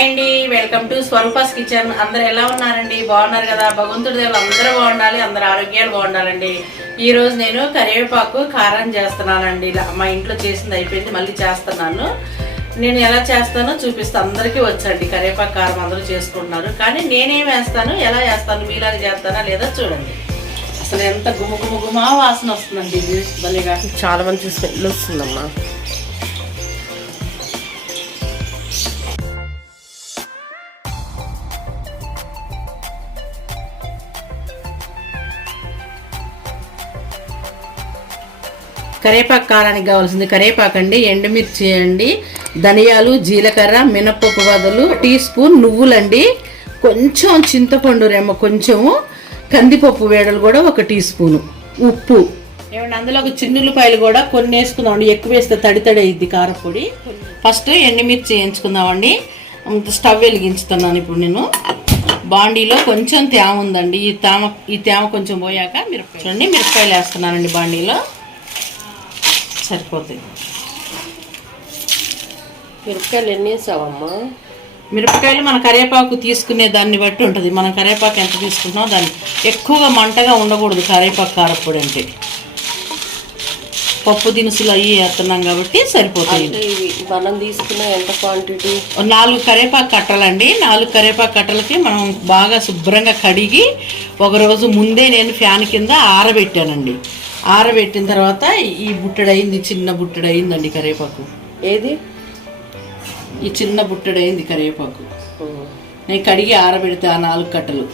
Hi అండి, welcome to Swarupa's kitchen. అందరు ఎలా ఉన్నారండి? బాగున్నారు కదా? భగవంతుడి దేవుళ్ళు అందరూ బాగుండాలి, అందరు ఆరోగ్యాలు బాగుండాలండి. ఈ రోజు నేను కరివేపాకు కారం చేస్తున్నానండి. మా ఇంట్లో చేసింది అయిపోయింది, మళ్ళీ చేస్తున్నాను. నేను ఎలా చేస్తానో చూపిస్తాను. అందరికీ వచ్చండి కరివేపాకు కారం, అందరూ చేసుకుంటున్నారు. కానీ నేనేం వేస్తాను, ఎలా చేస్తాను, మీలాగా చేస్తానా లేదా చూడండి. అసలు ఎంత గుమగుమగుమా వాసన వస్తుందండి, ఇది భలేగా. చాలా మంచి స్మెల్ వస్తుందమ్మా. కరివేపాకు కారానికి కావాల్సింది కరివేపాకు అండి, ఎండుమిర్చి అండి, ధనియాలు, జీలకర్ర, మినప్పప్పు వదలు, టీ స్పూన్ నువ్వులండి, కొంచెం చింతపండు రెమ్మ, కొంచెము కందిపప్పు వేడలు కూడా 1 టీ స్పూను, ఉప్పు ఏమండి. అందులో ఒక చిన్నుల్లిపాయలు కూడా కొన్ని వేసుకుందామండి, ఎక్కువ వేస్తే తడి తడి అయ్యిద్ది కారపొడి. ఫస్ట్ ఎండుమిర్చి వేయించుకుందామండి. స్టవ్ వెలిగించుతున్నాను ఇప్పుడు నేను. బాండీలో కొంచెం తేమ ఉందండి, ఈ తేమ కొంచెం పోయాక మిరపకాయలు వేస్తున్నానండి. బాండీలో సరిపోతాయి. మిరపకాయలు ఎన్ని వేసావమ్మా? మిరపకాయలు మన కరివేపాకు తీసుకునే దాన్ని బట్టి ఉంటుంది. మనం కరివేపాకు ఎంత తీసుకుంటున్నాం దాన్ని. ఎక్కువగా మంటగా ఉండకూడదు కరివేపాకు కారపొడి అంటే. పప్పు దినుసులు అవి వేస్తున్నాం కాబట్టి సరిపోతాయి. మనం తీసుకున్న ఎంత క్వాంటిటీ? 4 కరివేపాకు కట్టలండి. 4 కరివేపాకు కట్టలకి మనం బాగా శుభ్రంగా కడిగి ఒక రోజు ముందే నేను ఫ్యాన్ కింద ఆరబెట్టానండి. ఆరబెట్టిన తర్వాత ఈ బుట్టడైంది, చిన్న బుట్టడైందండి కరివేపాకు. ఏది? ఈ చిన్న బుట్టడైంది కరివేపాకు. నేను కడిగి ఆరబెడితే ఆ 4 కట్టలు.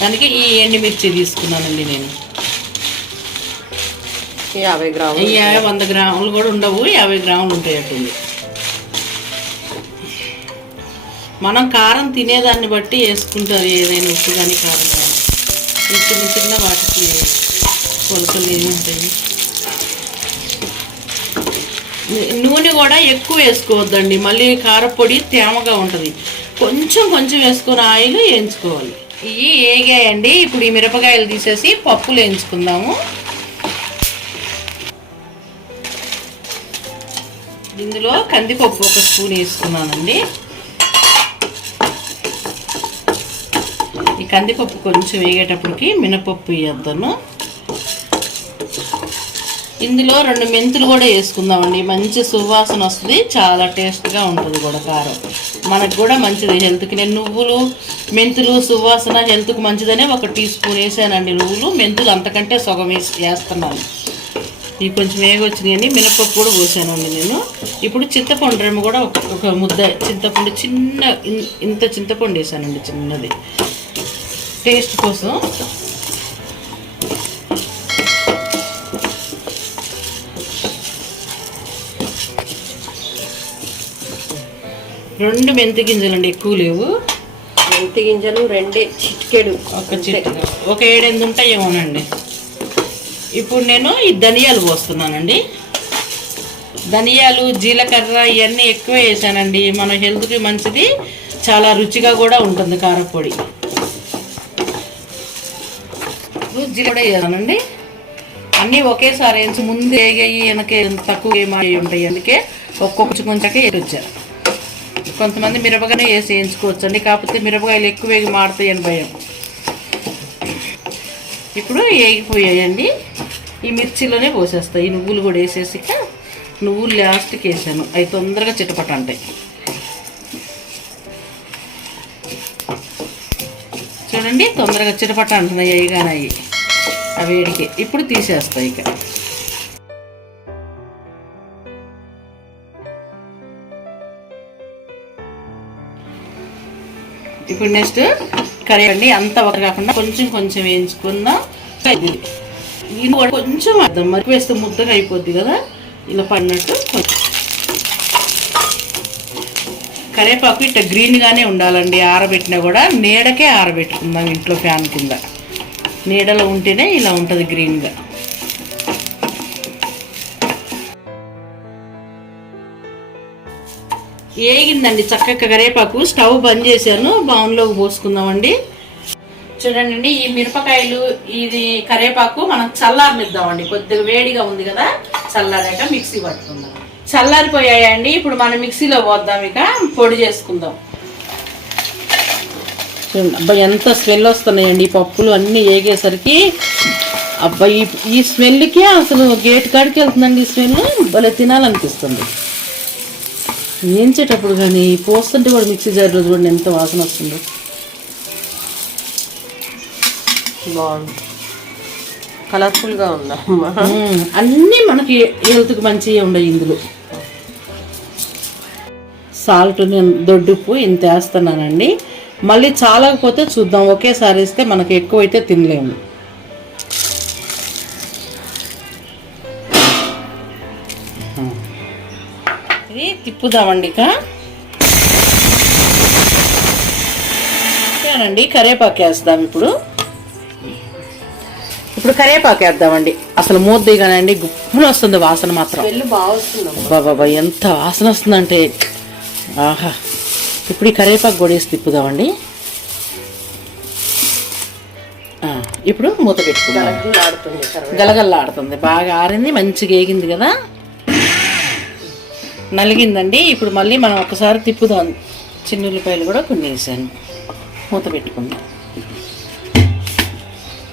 దానికి ఈ ఎండుమిర్చి తీసుకున్నానండి నేను. 50 గ్రాములు. 100 గ్రాములు కూడా ఉండవు, 50 గ్రాములు ఉంటాయి అట్టుంది. మనం కారం తినేదాన్ని బట్టి వేసుకుంటారు, ఏదైనా ఉప్పు కానీ కారం కానీ. ఈ చిన్న చిన్న వాటికి కొలతలు ఏమి ఉంటాయి. నూనె కూడా ఎక్కువ వేసుకోవద్దండి, మళ్ళీ కారపొడి తేమగా ఉంటుంది. కొంచెం కొంచెం వేసుకొని ఆయిల్ వేయించుకోవాలి. ఇవి ఏగాయండి. ఇప్పుడు ఈ మిరపకాయలు తీసేసి పప్పులు వేయించుకుందాము. ఇందులో కందిపప్పు 1 స్పూన్ వేసుకున్నానండి. ఈ కందిపప్పు కొంచెం వేగేటప్పటికి మినపప్పు వేద్దాను. ఇందులో 2 మెంతులు కూడా వేసుకుందామండి. మంచి సువాసన వస్తుంది, చాలా టేస్ట్గా ఉంటుంది కూడా కారం. మనకు కూడా మంచిది హెల్త్కి. నేను నువ్వులు, మెంతులు సువాసన హెల్త్కి మంచిదనే 1 టీ స్పూన్ వేసానండి. నువ్వులు, మెంతులు అంతకంటే సగం వేస్తున్నాను. ఇవి కొంచెం వేగొచ్చినాయండి. మినపప్పు కూడా పోసానండి నేను. ఇప్పుడు చింతపండు రెమ్మ కూడా ఒక ముద్ద చింతపండు, ఇంత చింతపండు వేసానండి, చిన్నది, టేస్ట్ కోసం. రెండు మెంతి గింజలండి, ఎక్కువ లేవు. మెంతి గింజలు 2 చిటికెడు, ఒక చిటికెడు, ఒక 7-8 ఉంటాయేమోనండి. ఇప్పుడు నేను ఈ ధనియాలు పోస్తున్నానండి. ధనియాలు, జీలకర్ర ఇవన్నీ ఎక్కువ వేసానండి. మన హెల్త్కి మంచిది, చాలా రుచిగా కూడా ఉంటుంది కారపొడి. జీలకర్ర వేసానండి. అన్నీ ఒకేసారి వేసి ముందు వేగాయి, వెనకే తక్కువ ఏమీ ఉంటాయి. అందుకే ఒక్కొక్క కొంచెంకే వేసొచ్చారు. కొంతమంది మిరపకాయలు వేసి వేయించుకోవచ్చండి, కాకపోతే మిరపకాయలు ఎక్కువ వేగి మాడతాయని భయం. ఇప్పుడు వేగిపోయాయండి. ఈ మిర్చిలోనే పోసేస్తాయి. ఈ నువ్వులు కూడా వేసేసి, నువ్వులు లాస్ట్కి వేసాను, అవి తొందరగా చిటపట అంటాయి. చూడండి, తొందరగా చిటపట అంటున్నాయి అవి ఆ వేడికి. ఇప్పుడు తీసేస్తాయి. ఇక ఇప్పుడు నెక్స్ట్ కర్రీ అండి. అంతా ఒక కాకుండా కొంచెం కొంచెం వేయించుకుందాం. ఇది కొంచెం అర్థం, మరి వేస్తే ముద్దగా అయిపోద్ది కదా, ఇలా పడినట్టు. కరివేపాకు ఇట్లా గ్రీన్గానే ఉండాలండి. ఆరబెట్టినా కూడా నీడకే ఆరబెట్టుకుందాం, ఇంట్లో ఫ్యాన్ కింద. నీడలో ఉంటేనే ఇలా ఉంటుంది గ్రీన్గా. ఏగిందండి చక్కగా కరివేపాకు. స్టవ్ బంద్ చేశాను, బౌన్లోకి పోసుకుందామండి. చూడండి, ఈ మిరపకాయలు, ఇది కరివేపాకు మనం చల్లారనిద్దామండి. కొద్దిగా వేడిగా ఉంది కదా, చల్లారాక మిక్సీ పట్టుకుందాం. చల్లారిపోయాయండి. ఇప్పుడు మనం మిక్సీలో పోద్దాం, ఇక పొడి చేసుకుందాం. అబ్బాయి ఎంత స్మెల్ వస్తున్నాయండి ఈ పప్పులు అన్నీ వేగేసరికి. అబ్బాయి ఈ స్మెల్కి అసలు గేట్ కాడికి వెళ్తుందండి ఈ స్మెల్. భలే తినాలనిపిస్తుంది వేయించేటప్పుడు. కానీ పోస్తుంటే కూడా మిక్సీ జార్ రోజు కూడా ఎంత వాసన వస్తుందో. బాగుంది, కలర్ఫుల్గా ఉందా. అన్నీ మనకి హెల్త్కి మంచిగా ఉండవు ఇందులో. సాల్ట్ నేను దొడ్డుప్పు ఇంత వేస్తున్నానండి. మళ్ళీ చాలకపోతే చూద్దాం, ఒకేసారి వేస్తే మనకి ఎక్కువైతే తినలేము. ఇది తిప్పుదామండి. ఇకానండి కరివేపాకు వేస్తాం ఇప్పుడు. కరివేపాకు వేద్దామండి. అసలు మూత దిగానండి గుప్పున వస్తుంది వాసన మాత్రం. బాగా వస్తుంది బాబా ఎంత వాసన వస్తుందంటే ఆహా. ఇప్పుడు ఈ కరివేపాకు కూడా వేసి తిప్పుదామండి. ఇప్పుడు మూత పెట్టుకుందాం. గలగల్లాడుతుంది, బాగా ఆరింది, మంచిగా వేగింది కదా, నలిగిందండి. ఇప్పుడు మళ్ళీ మనం ఒకసారి తిప్పుదాం. చిన్న ఉల్లిపాయలు కూడా కొన్ని వేసాను. మూత పెట్టుకుందాం,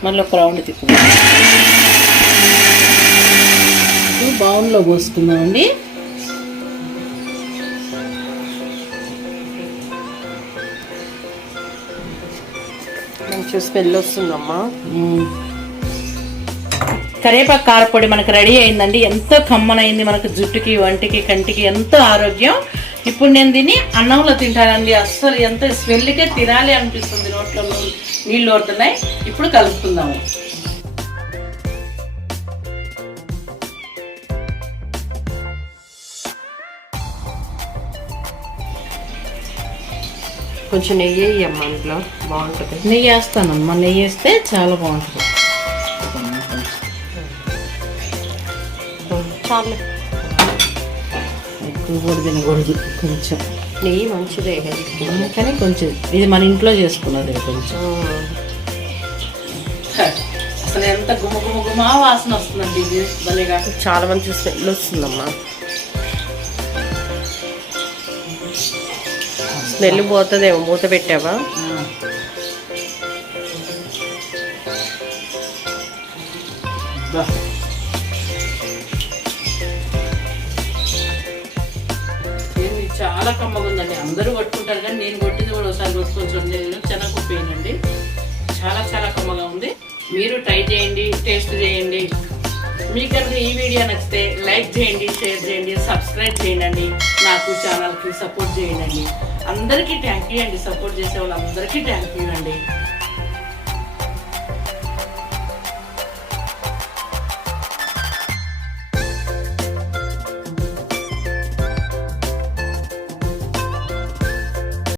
మళ్ళీ ఒక రౌండ్ తిప్పుదాం. ఇప్పుడు బౌన్లో పోసుకుందామండి. మంచి స్మెల్ వస్తుందమ్మా. కరివేపాకు కారపొడి మనకు రెడీ అయిందండి. ఎంతో కమ్మనైంది, మనకు జుట్టుకి, వంటికి, కంటికి ఎంతో ఆరోగ్యం. ఇప్పుడు నేను దీన్ని అన్నంలో తింటానండి. అస్సలు ఎంత స్మెల్కే తినాలి అనిపిస్తుంది, నోట్లో నీళ్ళు ఓడుతున్నాయి. ఇప్పుడు కలుపుకుందాము. కొంచెం నెయ్యి వేయమ్మా, ఇంట్లో బాగుంటుంది. నెయ్యి వేస్తానమ్మా, నెయ్యి వేస్తే చాలా బాగుంటుంది. చాలు, ఎక్కువ కూడా తినకూడదు, కొంచెం నెయ్యి మంచిదే కానీ కొంచెం ఇది మన ఇంట్లో చేసుకున్నది కొంచెం. అసలు ఎంత గుమ వాసన వస్తుందండి ఇది, భలేగా. చాలా మంచి స్మెల్ వస్తుందమ్మా. స్మెల్ పోతుందేమో, మూత పెట్టావా? చాలా కమ్మగా ఉందండి. అందరూ కొట్టుకుంటారు కానీ నేను కొట్టింది కూడా ఒకసారి కొట్టుకొని శనగపప్పు వేయనండి. చాలా చాలా కమ్మగా ఉంది. మీరు ట్రై చేయండి, టేస్ట్ చేయండి. మీకు కనుక ఈ వీడియో నచ్చితే లైక్ చేయండి, షేర్ చేయండి, సబ్స్క్రైబ్ చేయండి. నాకు ఛానల్కి సపోర్ట్ చేయండి. అందరికీ థ్యాంక్ యూ అండి. సపోర్ట్ చేసే వాళ్ళందరికీ థ్యాంక్ యూ అండి.